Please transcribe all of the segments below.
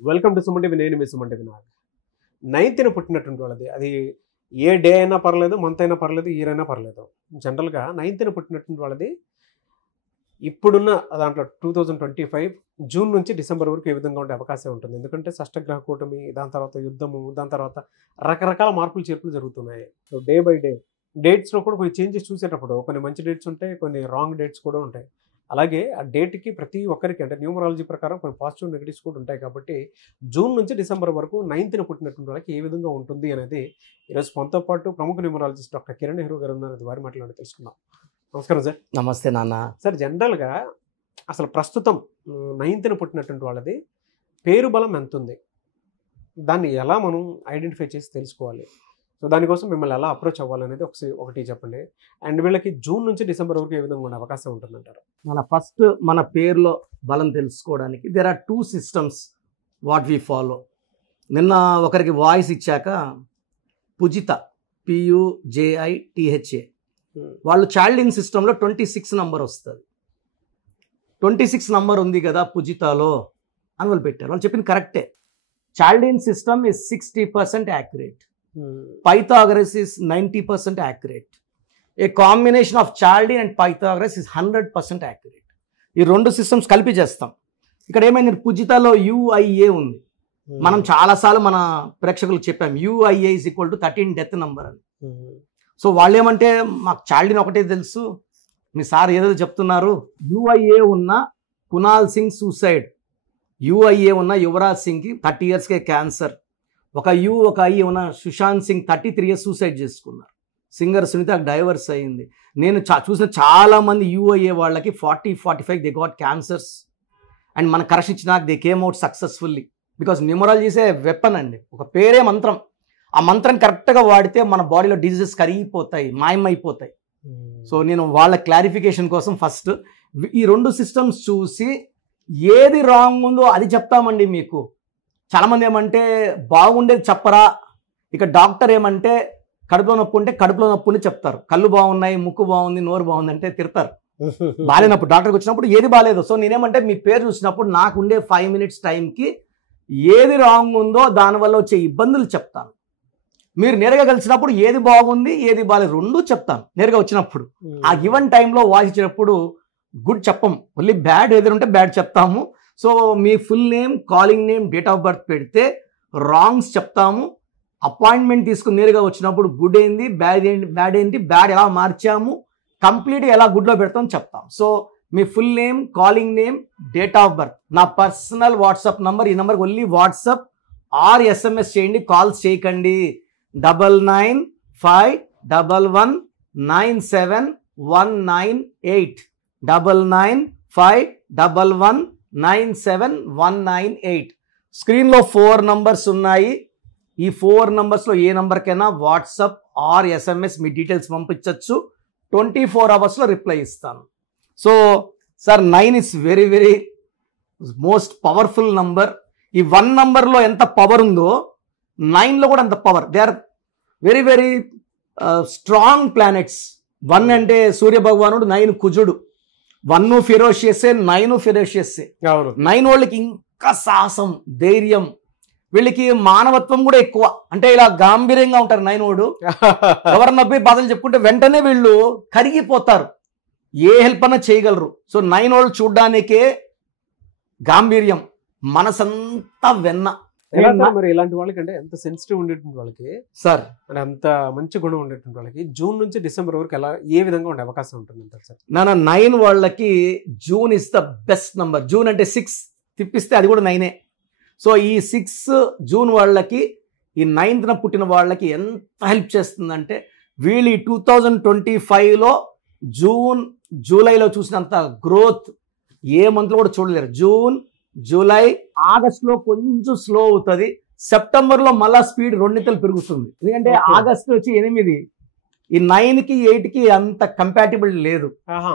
Welcome to Suman TV. నేను మీ Suman TV. 9th పుట్టినటువంటి వాళ్ళది, అది ఏ డే అయినా పర్లేదు, మంత్ అయినా పర్లేదు, ఇయర్ అయినా పర్లేదు. జనరల్గా 9th పుట్టినటువంటి వాళ్ళది ఇప్పుడున్న దాంట్లో 2025 జూన్ నుంచి డిసెంబర్ వరకు ఏ విధంగా ఉండే అవకాశం ఉంటుంది. ఎందుకంటే షష్టగ్రహ కూటమి, దాని తర్వాత యుద్ధము, దాని తర్వాత రకరకాల మార్పులు చేర్పులు జరుగుతున్నాయి. సో డే బై డే డేట్స్లో కూడా కొన్ని చేంజెస్ చూసేటప్పుడు కొన్ని మంచి డేట్స్ ఉంటాయి, కొన్ని రాంగ్ డేట్స్ కూడా ఉంటాయి. అలాగే ఆ డేట్కి ప్రతి ఒక్కరికి అంటే న్యూమరాలజీ ప్రకారం కొన్ని పాజిటివ్ నెగిటివ్స్ కూడా ఉంటాయి. కాబట్టి జూన్ నుంచి డిసెంబర్ వరకు 9th పుట్టినటువంటి వాళ్ళకి ఏ విధంగా ఉంటుంది అనేది ఈరోజు మనతో పాటు ప్రముఖ న్యూమరాలజిస్ట్ డాక్టర్ కిరణ్ నెహ్రూ గారు ఉన్నారు. వారి మాట్లాడి తెలుసుకుందాం. నమస్కారం సార్. నమస్తే నాన్న. సార్, జనరల్గా అసలు ప్రస్తుతం 9th పుట్టినటువంటి వాళ్ళది పేరు బలం ఎంత ఉంది, దాన్ని ఎలా మనం ఐడెంటిఫై చేసి తెలుసుకోవాలి? సో దానికోసం మిమ్మల్ని ఎలా అప్రోచ్ అవ్వాలనేది ఒకటి చెప్పండి. అండ్ వీళ్ళకి జూన్ నుంచి డిసెంబర్ వరకు ఏ విధంగా ఉండే అవకాశం ఉంటుందంటారు? మన ఫస్ట్ మన పేరులో బలం తెలుసుకోవడానికి there are 2 systems what we follow. నిన్న ఒకరికి వాయిస్ ఇచ్చాక పుజిత PUJITHA వాళ్ళు చైల్డ్ ఇన్ సిస్టంలో 26 నంబర్ వస్తుంది. 26 నంబర్ ఉంది కదా పుజితాలో అని వాళ్ళు పెట్టారు. వాళ్ళు చెప్పింది కరెక్టే. Child in system is 60% accurate. Pythagoras is 90% accurate. A combination of Chaldean and Pythagoras is 100% accurate. ఈ 2 systems కలిపి చేస్తాం. ఇక్కడ ఏమైంది, పుజితాలో UIA ఉంది. మనం చాలాసార్లు మన ప్రేక్షకులకు చెప్పాం UIA is equal to 13 death number అని. సో వాళ్ళు ఏమంటే మాకు చాల్డిన్ ఒకటే తెలుసు, మీ సార్ ఏదో చెప్తున్నారు. UIA ఉన్న కునాల్ సింగ్ సూసైడ్, UIA ఉన్న యువరాజ్ సింగ్కి 30 yearsకే క్యాన్సర్, ఒక I ఉన్న సుశాంత్ సింగ్ 33 years సూసైడ్ చేసుకున్నారు. సింగర్ సునీత డైవర్స్ అయ్యింది. నేను చూసిన చాలామంది UIA వాళ్ళకి 40-45 దే గాట్ క్యాన్సర్స్. అండ్ మన కరెక్షన్ ఇచ్చినాక they came out successfully. Because న్యూమరాలజీసే వెపన్ అండి, ఒక పేరే మంత్రం. ఆ మంత్రం కరెక్ట్గా వాడితే మన బాడీలో డిజీజెస్ కరిగిపోతాయి, మాయమైపోతాయి. సో నేను వాళ్ళ క్లారిఫికేషన్ కోసం ఫస్ట్ ఈ 2 systems చూసి ఏది రాంగ్ ఉందో అది చెప్తామండి మీకు. చాలామంది ఏమంటే బాగుండేది చెప్పరా, ఇక డాక్టర్ ఏమంటే కడుపులో నొప్పి ఉంటే కడుపులో నొప్పిని చెప్తారు, కళ్ళు బాగున్నాయి, ముక్కు బాగుంది, నోరు బాగుంది అంటే తిడతారు. బాగాలేనప్పుడు డాక్టర్కి వచ్చినప్పుడు ఏది బాగాలేదు. సో నేనేమంటే మీ పేరు చూసినప్పుడు నాకు ఉండే 5 minutes టైంకి ఏది రాంగ్ ఉందో దానివల్ల వచ్చే ఇబ్బందులు చెప్తాను. మీరు నేరుగా కలిసినప్పుడు ఏది బాగుంది ఏది బాగాలేదు 2 చెప్తాను నేరుగా వచ్చినప్పుడు. ఆ గివెన్ టైంలో వాయిస్ ఇచ్చినప్పుడు గుడ్ చెప్పం, ఓన్లీ బ్యాడ్ ఏదైనా ఉంటే బ్యాడ్ చెప్తాము. So me full name, calling name, date of birth పెడితే రాంగ్స్ చెప్తాము. అపాయింట్మెంట్ తీసుకుని నేరుగా వచ్చినప్పుడు గుడ్ ఏంది, బ్యాడ్ ఏంటి, బ్యాడ్ ఎలా మార్చాము, కంప్లీట్గా ఎలా గుడ్లో పెడతాం చెప్తాం. So me full name, calling name, date of birth, నా పర్సనల్ వాట్సాప్ నంబర్, ఈ నెంబర్కి ఓన్లీ వాట్సాప్ ఆర్ SMS చేయండి, కాల్స్ చేయకండి. 9951197198 9951197198. స్క్రీన్లో 4 numbers ఉన్నాయి. ఈ 4 numbers ఏ నెంబర్కైనా వాట్సాప్ ఆర్ SMS మీ డీటెయిల్స్ పంపించవచ్చు. 24 hours రిప్లై ఇస్తాను. So sir 9 is very very most powerful number. ఈ 1 numberలో ఎంత పవర్ ఉందో 9లో కూడా అంత power. They are very very strong planets. 1 అంటే సూర్య భగవానుడు, 9 కుజుడు. 1 ఫెరోషియస్సే, 9 ఫెరోషియస్సే. 9 వాళ్ళకి ఇంకా సాహసం, ధైర్యం, వీళ్ళకి మానవత్వం కూడా ఎక్కువ. అంటే ఇలా గాంభీర్యంగా ఉంటారు 9 వాడు. ఎవరన్నా పోయి బాధలు చెప్పుకుంటే వెంటనే వీళ్ళు కరిగిపోతారు, ఏ హెల్ప్ అన్నా చేయగలరు. సో 9 వాళ్ళు చూడ్డానికే గాంభీర్యం, మనసంతా వెన్న. మరి ఇలాంటి వాళ్ళకి అంటే ఎంత సెన్సిటివ్ ఉండేటువంటి వాళ్ళకి సార్, అంటే అంత మంచి గుణం ఉండేటువంటి వాళ్ళకి జూన్ నుంచి డిసెంబర్ వరకు ఎలా ఏ విధంగా ఉండే అవకాశం ఉంటుంది సార్? 9 వాళ్ళకి June is the best number. June అంటే 6 తిప్పిస్తే అది కూడా 9. సో ఈ 6 జూన్ వాళ్ళకి, ఈ 9th పుట్టిన వాళ్ళకి ఎంత హెల్ప్ చేస్తుందంటే, వీళ్ళు ఈ 2025లో జూన్ జూలైలో చూసినంత గ్రోత్ ఏ మంత్లో కూడా చూడలేరు. జూన్, జూలై, ఆగస్టులో కొంచెం స్లో అవుతుంది. సెప్టెంబర్లో మళ్ళా స్పీడ్ 2 పెరుగుతుంది. ఎందుకంటే ఆగస్టు వచ్చి 8, ఈ 9కి 8కి అంత కంపాటిబుల్ లేదు.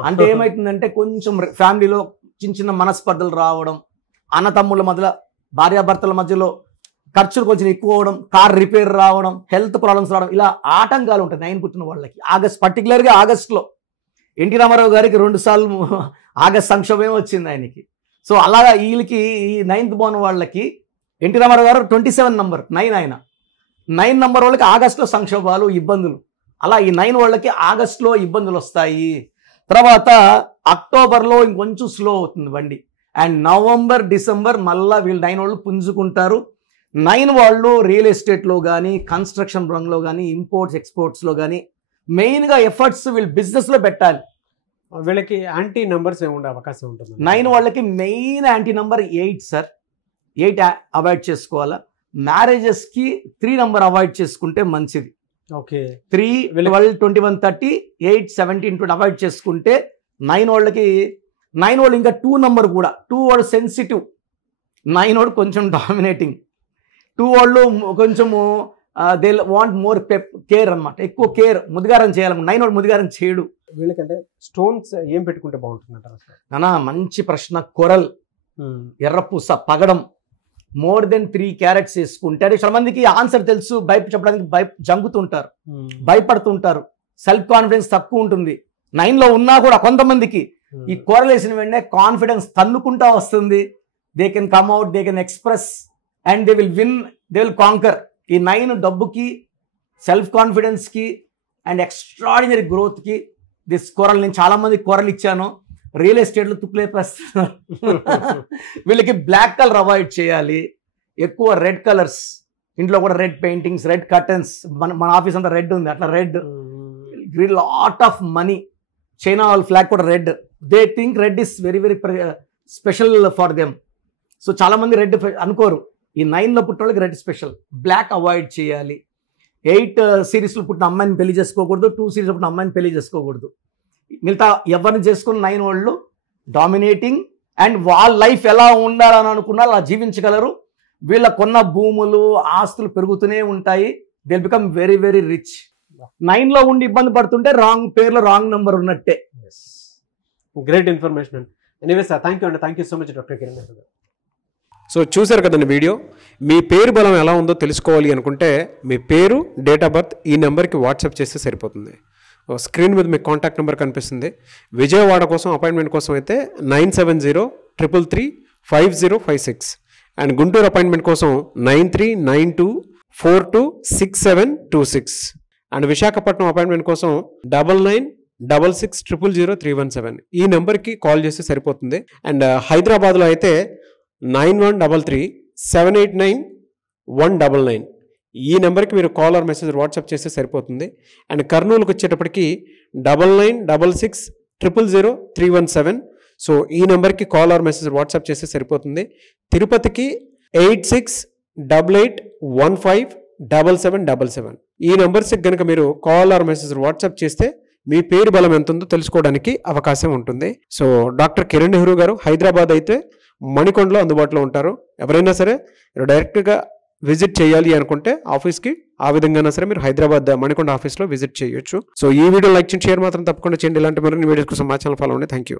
అంటే ఏమవుతుందంటే కొంచెం ఫ్యామిలీలో చిన్న మనస్పర్ధలు రావడం, అన్నతమ్ముల మధ్యలో, భార్యాభర్తల మధ్యలో ఖర్చులు కొంచెం ఎక్కువ అవడం, కార్ రిపేర్ రావడం, హెల్త్ ప్రాబ్లమ్స్ రావడం, ఇలా ఆటంకాలు ఉంటాయి 9 పుట్టిన వాళ్ళకి. పర్టికులర్గా ఆగస్టులో ఎన్టీ రామారావు గారికి 2 సార్లు ఆగస్ట్ సంక్షోభం వచ్చింది ఆయనకి. సో అలాగా వీళ్ళకి ఈ 9th born వాళ్ళకి ఎన్టీ రామారావు గారు 27 నంబర్ 9 ఆయన 9 నంబర్ వాళ్ళకి ఆగస్టులో సంక్షోభాలు ఇబ్బందులు, అలా ఈ 9 వాళ్ళకి ఆగస్టులో ఇబ్బందులు వస్తాయి. తర్వాత అక్టోబర్లో ఇంకొంచెం స్లో అవుతుంది బండి. అండ్ నవంబర్ డిసెంబర్ మళ్ళీ వీళ్ళు 9 వాళ్ళు పుంజుకుంటారు. 9 వాళ్ళు రియల్ ఎస్టేట్లో కానీ కన్స్ట్రక్షన్ రంగంలో కానీ ఇంపోర్ట్స్ ఎక్స్పోర్ట్స్లో కానీ మెయిన్గా ఎఫర్ట్స్ వీళ్ళు బిజినెస్లో పెట్టాలి. వీళ్ళకి యాంటీ నెంబర్స్ ఏముండే అవకాశం ఉంటుంది? 9 వాళ్ళకి main anti number 8 sir. 8 avoid చేసుకోవాలా. మ్యారేజెస్కి 3 నెంబర్ అవాయిడ్ చేసుకుంటే మంచిది. ఓకే, 3, 12, 21, 30, 8, 17, 20 అవాయిడ్ చేసుకుంటే 9 వాళ్ళకి 9 వాళ్ళు ఇంకా 2 నెంబర్ కూడా 2 వాళ్ళు సెన్సిటివ్, 9 వాళ్ళు కొంచెం డామినేటింగ్, 2 వాళ్ళు కొంచెము దే వాంట్ మోర్ కేర్ అనమాట, ఎక్కువ కేర్, ముదిగారం చేయాలి. 9 వాళ్ళు ముదిగారం చేయడు. వీళ్ళకంటే స్టోన్స్ ఏం పెట్టుకుంటే బాగుంటుందంటారు అసలు? నానా మంచి ప్రశ్న. కొరల్, ఎర్రపూస, పగడం మోర్ దెన్ 3 క్యారెట్స్ వేసుకుంటే, అంటే చాలా మందికి ఆన్సర్ తెలుసు, చెప్పడానికి జంగుతుంటారు, భయపడుతుంటారు, సెల్ఫ్ కాన్ఫిడెన్స్ తక్కువ ఉంటుంది. 9లో ఉన్నా కూడా కొంతమందికి ఈ కూరలు వేసిన వెంటనే కాన్ఫిడెన్స్ తన్నుకుంటా వస్తుంది. They can come out, they can express and they will win, they will canker. ఈ 9 డబ్బుకి, సెల్ఫ్ కాన్ఫిడెన్స్కి అండ్ ఎక్స్ట్రాడినరీ గ్రోత్కి దిస్ కూరలు. నేను చాలా మంది కూరలు ఇచ్చాను, రియల్ ఎస్టేట్లో తుక్కులేపేస్తున్నారు. వీళ్ళకి బ్లాక్ కలర్ అవాయిడ్ చేయాలి, ఎక్కువ రెడ్ కలర్స్, ఇంట్లో కూడా రెడ్ పెయింటింగ్స్, రెడ్ కర్టన్స్, మన ఆఫీస్ అంతా రెడ్ ఉంది, అట్లా red, lot of money. China వాళ్ళ ఫ్లాగ్ కూడా red. They think red is very very special for them. So చాలా మంది రెడ్ అనుకోరు. ఈ 9లో పుట్టిన వాళ్ళకి రెడ్ స్పెషల్. బ్లాక్ అవాయిడ్ చేయాలి. 8 సిరీస్లో పుట్టిన అమ్మాయిని పెళ్లి చేసుకోకూడదు, 2 సిరీస్లో పుట్టిన అమ్మాయిని పెళ్లి చేసుకోకూడదు. మిగతా ఎవరిని చేసుకుని 9 వాళ్ళు డామినేటింగ్ అండ్ వాళ్ళ లైఫ్ ఎలా ఉండాలని అనుకున్నా అలా జీవించగలరు. వీళ్ళకున్న భూములు ఆస్తులు పెరుగుతూనే ఉంటాయి. They become very very rich. 9లో ఉండి ఇబ్బంది పడుతుంటే రాంగ్ పేర్లో రాంగ్ నెంబర్ ఉన్నట్టే. గ్రేట్ ఇన్ఫర్మేషన్ అండి. ఎనీవే సార్, థ్యాంక్ యూ అండి. Thank you so much doctor Kiran garu. So చూశారు కదండి వీడియో. మీ పేరు బలం ఎలా ఉందో తెలుసుకోవాలి అనుకుంటే మీ పేరు, డేట్ ఆఫ్ బర్త్ ఈ నెంబర్కి వాట్సాప్ చేస్తే సరిపోతుంది. స్క్రీన్ మీద మీకు కాంటాక్ట్ నెంబర్ కనిపిస్తుంది. విజయవాడ కోసం అపాయింట్మెంట్ కోసం అయితే 9703335056 అండ్ గుంటూరు అపాయింట్మెంట్ కోసం 9392426726 అండ్ విశాఖపట్నం అపాయింట్మెంట్ కోసం 9966000317 ఈ నెంబర్కి కాల్ చేస్తే సరిపోతుంది. అండ్ హైదరాబాద్లో అయితే 9133789199 ఈ నెంబర్కి మీరు కాల్ ఆర్ మెసేజ్ వాట్సాప్ చేస్తే సరిపోతుంది. అండ్ కర్నూలుకి వచ్చేటప్పటికి 9966000317 సో ఈ నెంబర్కి కాల్ ఆర్ మెసేజ్ వాట్సాప్ చేస్తే సరిపోతుంది. తిరుపతికి 8688157777 ఈ నెంబర్స్కి కనుక మీరు కాల్ ఆర్ మెసేజ్ వాట్సాప్ చేస్తే మీ పేరు బలం ఎంత ఉందో తెలుసుకోవడానికి అవకాశం ఉంటుంది. సో డాక్టర్ కిరణ్ నెహ్రూ గారు హైదరాబాద్ అయితే మణికొండలో అందుబాటులో ఉంటారు. ఎవరైనా సరే డైరెక్ట్గా విజిట్ చేయాలి అనుకుంటే ఆఫీస్కి ఆ విధంగా సరే మీరు హైదరాబాద్ మణికొండ ఆఫీస్లో విజిట్ చేయొచ్చు. సో ఈ వీడియో లైక్ చేయండి, షేర్ మాత్రం తప్పకుండా చేయండి. ఇలాంటి మరిన్ని వీడియోస్ కోసం మా ఛానల్ ఫాలో అవ్వండి. Thank you.